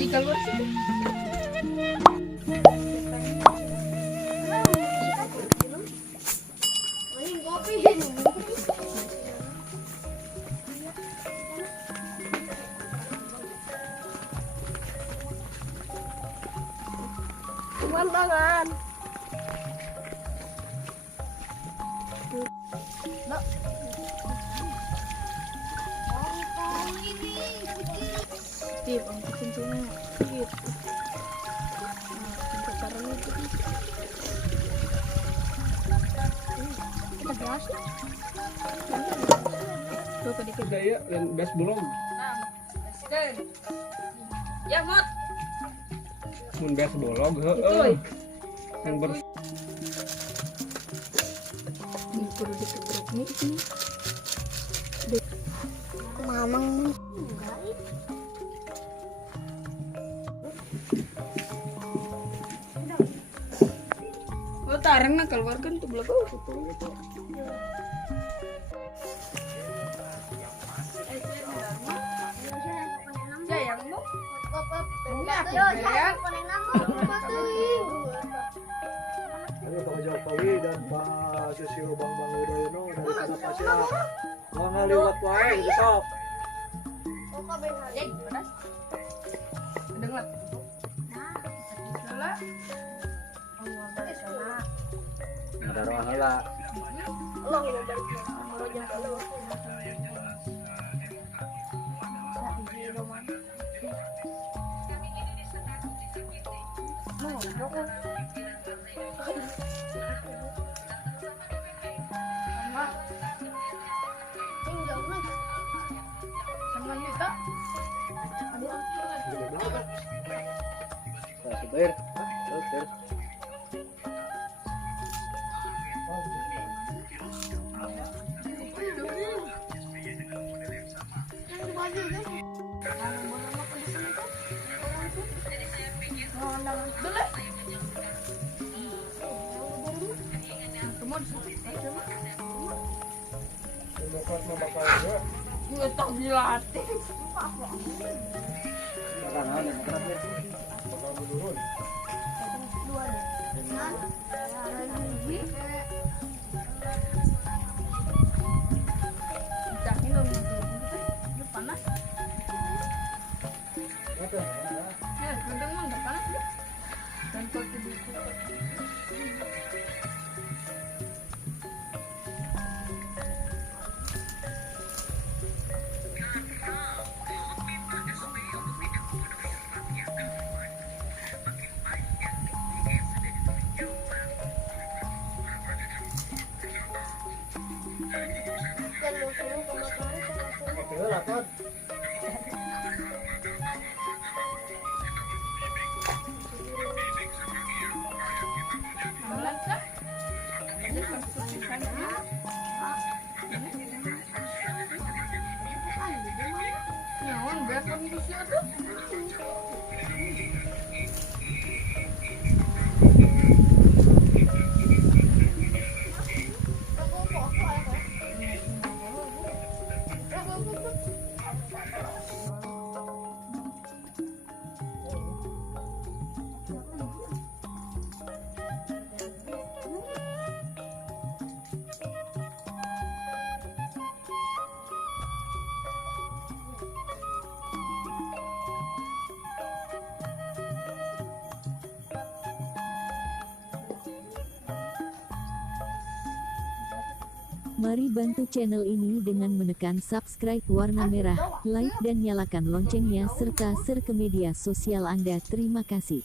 Di keluar situ. Pemandangan. Tip, angkat pintunya. Gitu. Nah, caranya itu. Ada gelas. Tuh tadi ke Saya yang gas belum. Ya, Mot. Mun gas bolong, Itu. yang bersih. Ini kudu dikeprek nih ini. Mamang. Oh, tarang na keluarkan tuh belakang. Sayang mo. Ayo Pak Jokowi dan Pak Susilo Bambang Yudhoyono dari sana Pasya mau ngaliwat wae gitu sok. Dengar. Salah. Ada roh heula. Sama kita. Supir. Supir. Demokrat mah bakal juga. Nggak tak dilatih. Bakal Demokrat ya. Bakal menurun. Cakin dong itu panas. Oke. Ya, gendeng mah nggak panas ya. Dan pakai di Oke lah kan. Aman kah? Ada pertukaran. Nyawan biar kondisi ada. Mari bantu channel ini dengan menekan subscribe warna merah, like dan nyalakan loncengnya serta share ke media sosial Anda. Terima kasih.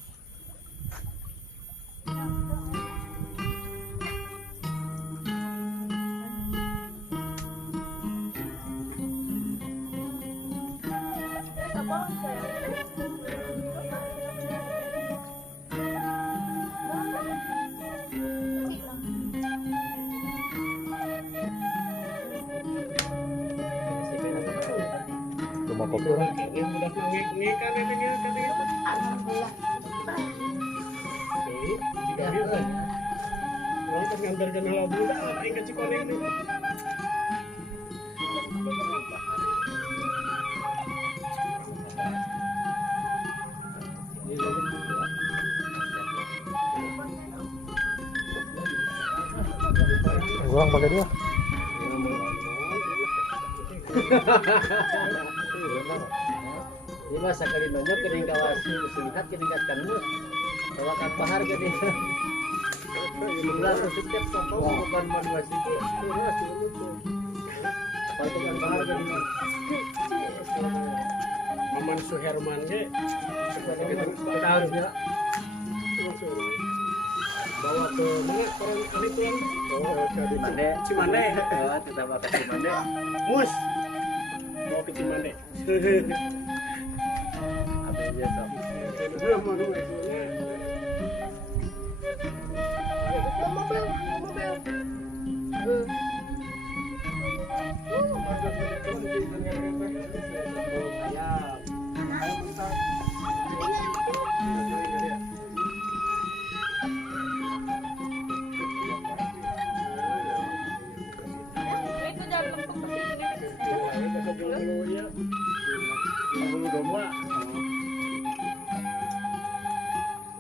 Rumah kopi orang. Yang udah ngikan ini kan itu. Alhamdulillah. Oke, tiga dia kan. Orang kan ngantar ke Labu dah, aing ke Cikoneng nih. Orang pakai dia. Ini masa kelindonya kening kawasi muslihat keningatkan mus. Tawakan bahar gede. Jumlah setiap sopo bukan manusia itu. Tawakan bahar gede. Maman Suherman ge kita harusnya bawa ke mana orang ini tuan Cimande kita bawa ke Cimande mus bawa ke Cimande ada biasa Itu jangan lempeng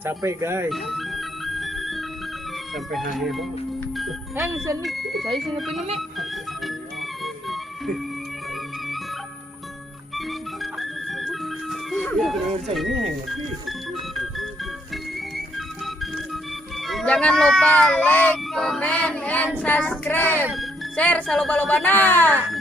capek guys sampai hari itu sini. Saya sini pini nih. ya dengan saya ini Jangan lupa like, comment, and subscribe. Share saloba-lobana.